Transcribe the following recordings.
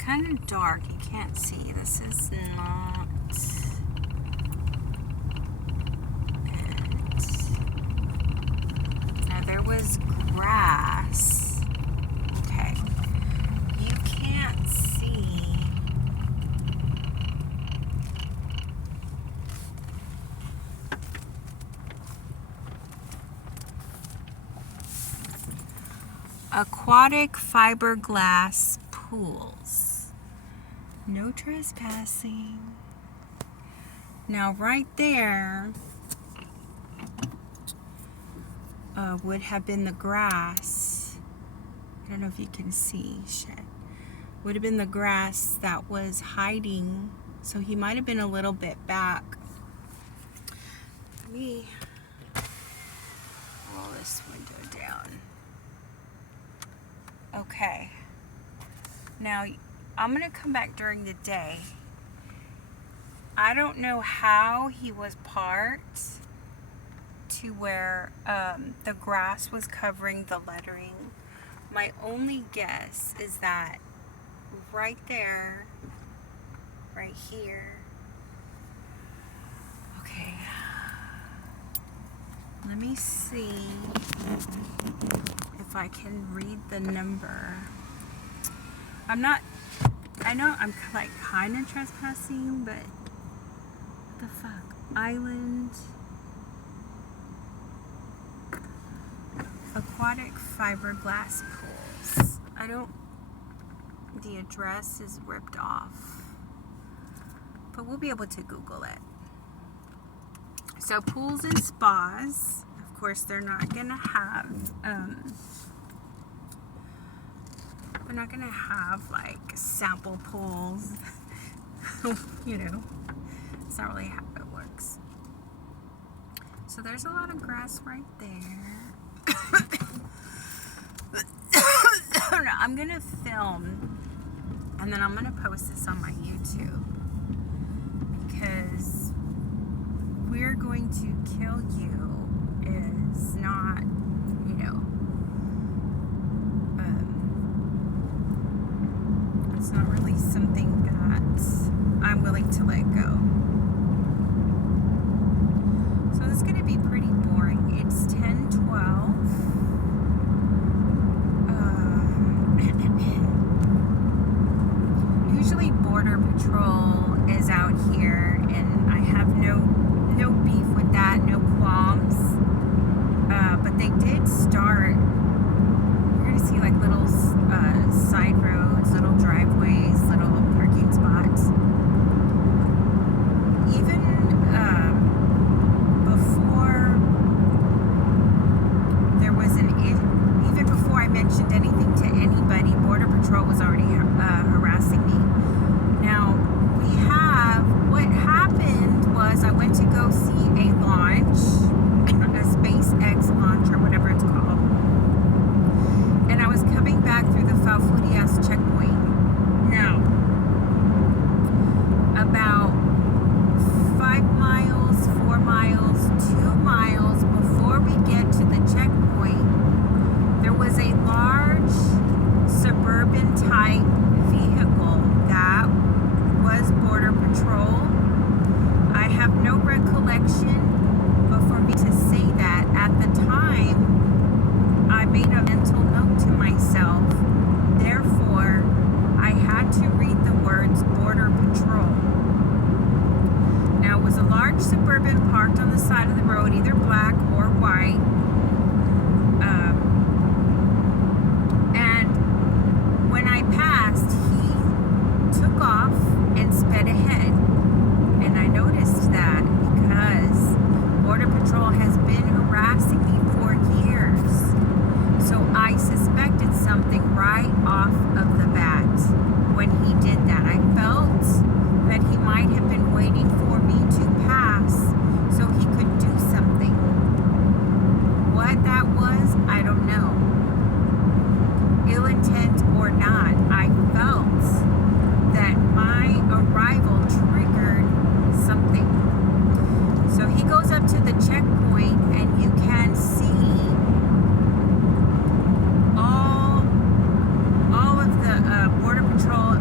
kind of dark. You can't see. This is not it. Now there was grass. Okay. You can't see. Aquatic fiberglass pools. No trespassing. Now right there would have been the grass. I don't know if you can see. Shit. Would have been the grass that was hiding. So he might have been a little bit back. Let me roll this window down. Okay. Now, I'm going to come back during the day. I don't know how he was parked to where the grass was covering the lettering. My only guess is that right there, right here. Okay. Let me see if I can read the number. I know I'm like kind of trespassing, but what the fuck? Island Aquatic fiberglass pools. The address is ripped off, but we'll be able to Google it. So pools and spas, of course, they're not gonna have like sample pools. You know, it's not really how it works. So there's a lot of grass right there. I'm gonna film and then I'm gonna post this on my YouTube because "We're going to kill you" is not, you know, it's not really something that I'm willing to let go. So this is going to be pretty boring. It's 10:12. Usually Border Patrol is out here, and I have no beef with that, no qualms. But they did start. You're going to see like little side roads, little driveways, little parking spots. Even even before I mentioned anything to anybody, Border Patrol was already harassing me. Now, what happened was I went to go see a launch, a SpaceX launch or whatever it's called. And I was coming back through the Falfurrias checkpoint. Now, about 5 miles, 4 miles, 2 miles before we get to the checkpoint, there was a large suburban type vehicle that was Border Patrol. I have no recollection, but for me to say that at the time, I made a mental note to myself. Therefore, I had to read the words Border Patrol. Now, it was a large Suburban parked on the side of the road, either black or white. And when I passed, he took off and sped ahead. And I noticed that because Border Patrol has been harassing me for years. So I suspected something right off of the bat when he did that. I felt that he might have been waiting for me to pass so he could do something. What that was, I don't know. Ill intent or not, I felt that my arrival triggered something. So he goes up to the checkpoint and you can see all of the Border Patrol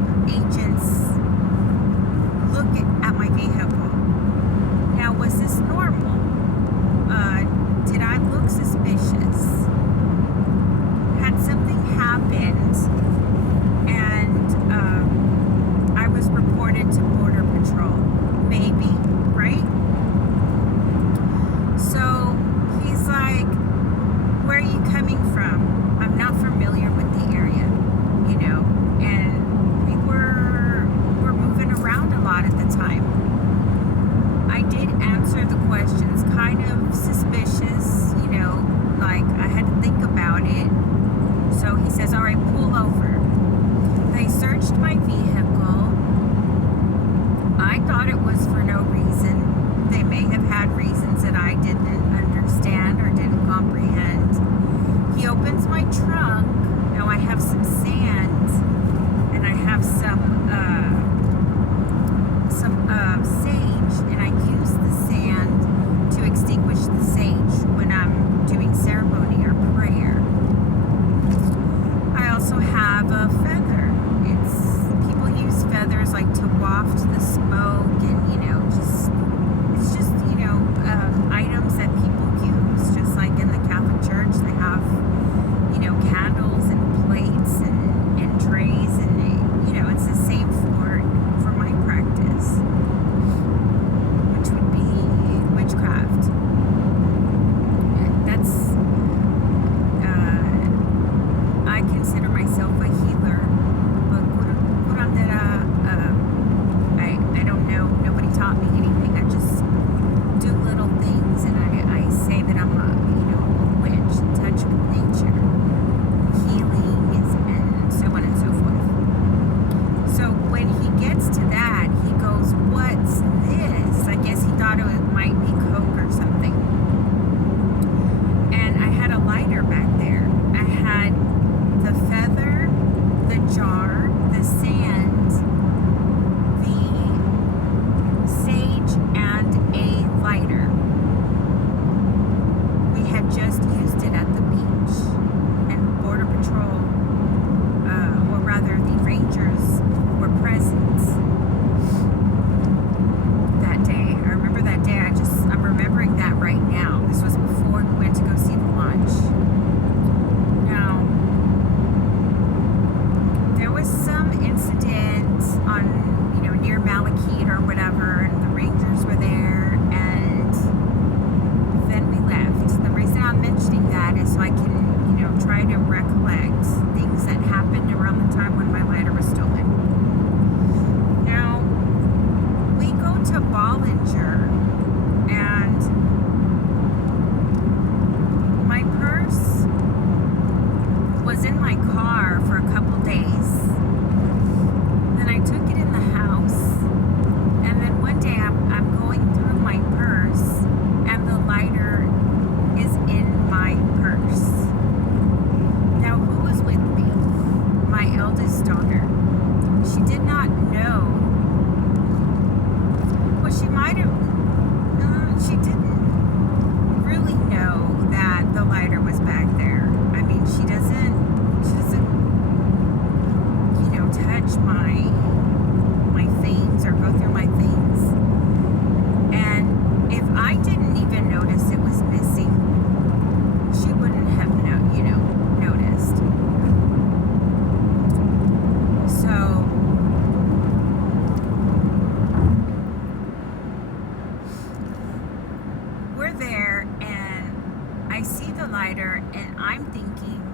lighter, and I'm thinking,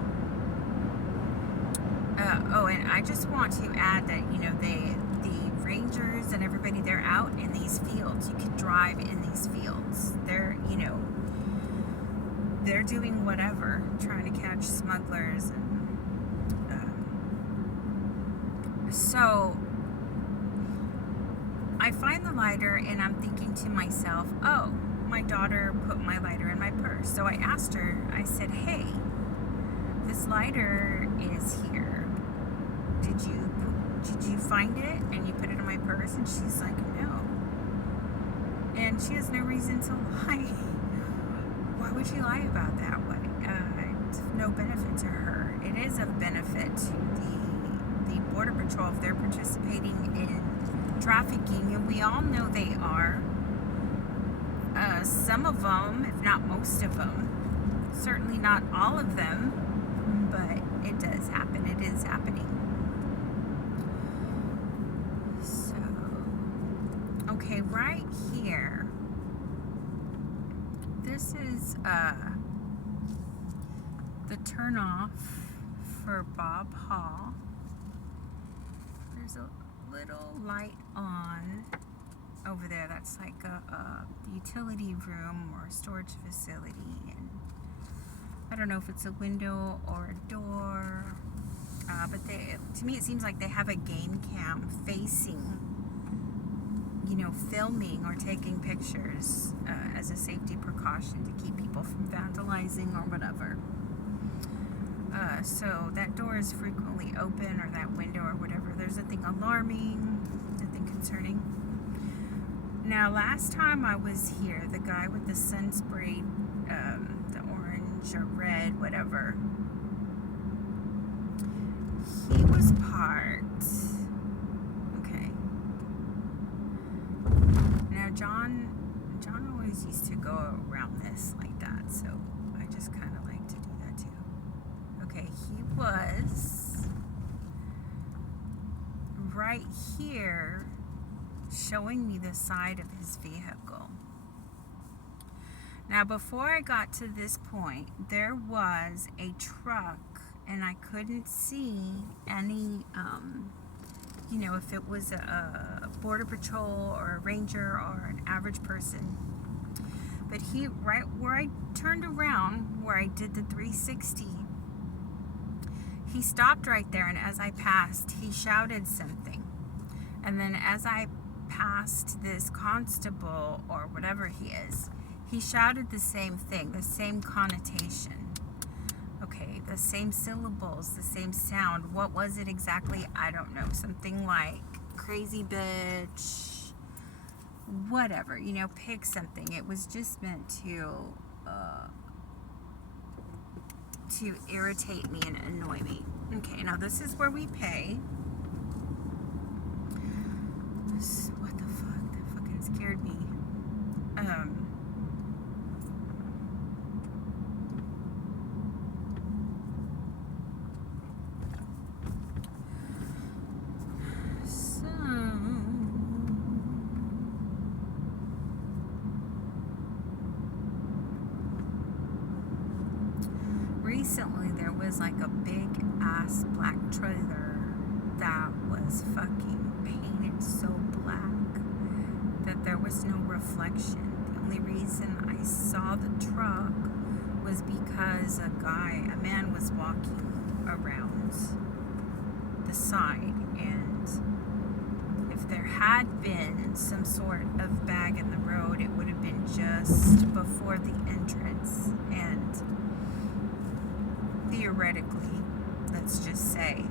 oh, and I just want to add that, the rangers and everybody, they're out in these fields. You can drive in these fields. They're doing whatever, trying to catch smugglers. And so I find the lighter, and I'm thinking to myself, oh, my daughter put my lighter in my purse. So I asked her, I said, hey, this lighter is here. Did you find it and you put it in my purse? And she's like, no. And she has no reason to lie. Why would she lie about that way? It's no benefit to her. It is of benefit to the Border Patrol if they're participating in trafficking, and we all know they are. Some of them, if not most of them, certainly not all of them, but it does happen. It is happening. So, okay, right here, this is the turnoff for Bob Hall. There's a little light on over there. That's like a utility room or a storage facility, and I don't know if it's a window or a door, but to me it seems like they have a game cam facing, filming or taking pictures as a safety precaution to keep people from vandalizing or whatever. So that door is frequently open, or that window or whatever. There's nothing alarming, nothing concerning. Now, last time I was here, the guy with the sun sprayed, the orange or red, whatever, he was parked. Okay. Now, John always used to go around this like that, so I just kind of like to do that too. Okay, he was right here showing me the side of his vehicle. Now, before I got to this point, there was a truck, and I couldn't see any, if it was a Border Patrol or a ranger or an average person. But right where I turned around, where I did the 360, he stopped right there, and as I passed, he shouted something. And then as I passed this constable, or whatever he is, he shouted the same thing, the same connotation. Okay, the same syllables, the same sound. What was it exactly? I don't know. Something like crazy bitch, whatever, pick something. It was just meant to irritate me and annoy me. Okay, now this is where we pay. What the fuck? That fucking scared me. Recently there was like a big ass black trailer that was fucking painted so black that there was no reflection. The only reason I saw the truck was because a man was walking around the side, and if there had been some sort of bag in the road, it would have been just before the entrance. And theoretically, let's just say,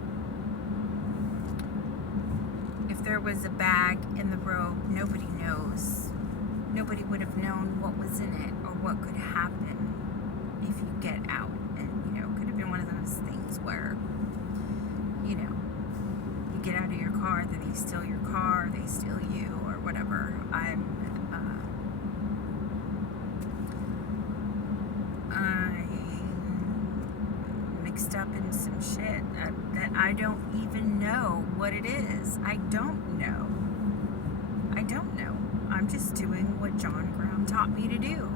if there was a bag in the road, nobody knows. Nobody would have known what was in it or what could happen if you get out. And, it could have been one of those things where, you get out of your car, then they steal your car, they steal you, or whatever. I'm mixed up in some shit that I don't even know what it is. I don't know. I'm just doing what John Graham taught me to do.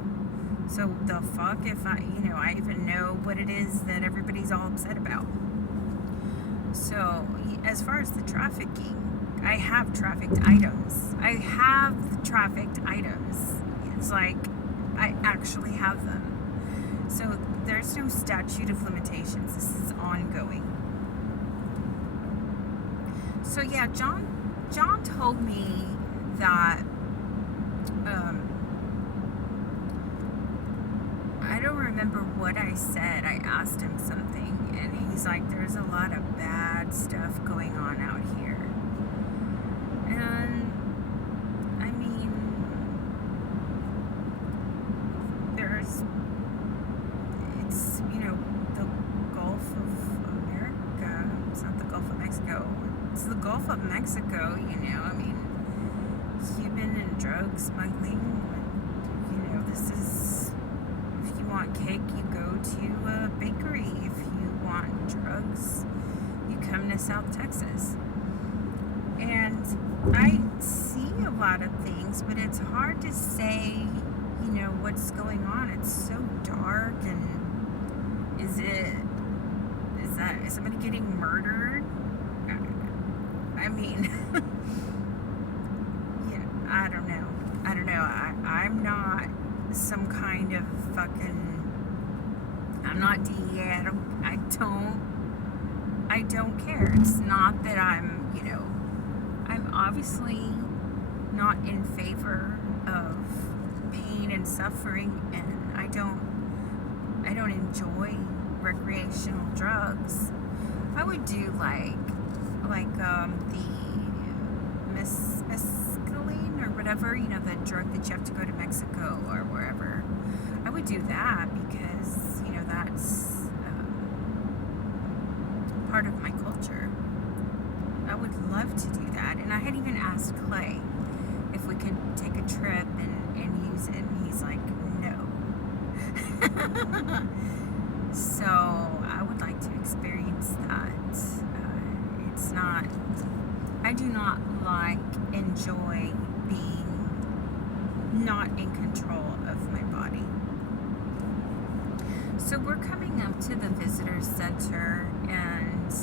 So the fuck if I even know what it is that everybody's all upset about. So as far as the trafficking, I have trafficked items. It's like I actually have them. So there's no statute of limitations. This is ongoing. So yeah, John told me that I don't remember what I said. I asked him something, and he's like, there's a lot of bad stuff going on out here. And I mean, it's the Gulf of America. It's not the Gulf of Mexico. It's the Gulf of Mexico, I mean, human and drug smuggling. This is, if you want cake, you go to a bakery. If you want drugs, you come to South Texas. And I see a lot of things, but it's hard to say, what's going on. It's so dark, and is somebody getting murdered? I mean, I don't know. I'm not some kind of fucking, I'm not DEA. I don't care. It's not that I'm obviously not in favor of pain and suffering, and I don't enjoy recreational drugs. I would do like the mescaline or whatever, the drug that you have to go to Mexico or wherever. I would do that because that's part of my culture. I would love to do that, and I had even asked Clay if we could take a trip and use it, and he's like, no. So I would like to experience that. It's not, I do not enjoy being not in control of my body. So we're coming up to the visitor center, and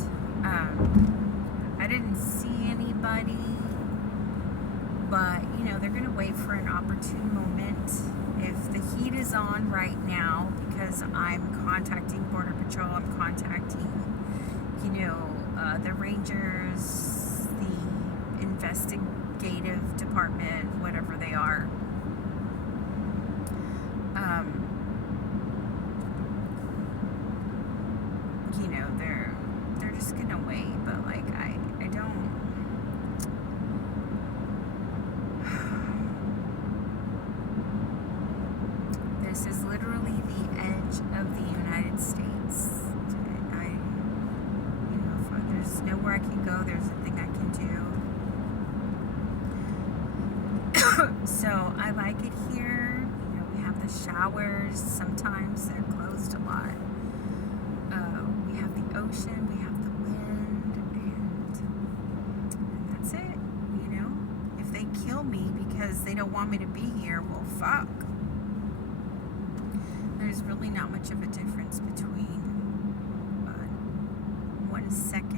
I didn't see anybody, but they're gonna wait for an opportune moment. If the heat is on right now, because I'm contacting Border Patrol, I'm contacting the Rangers, the investigative department, whatever they are. They're just gonna wait, but I don't. This is literally the edge of the United States. There's nowhere I can go. There's nothing I can do. So I like it here. We have the showers. Sometimes they're closed a lot. We have the ocean. We have the wind, and that's it. If they kill me because they don't want me to be here, well, fuck. There's really not much of a difference between 1 second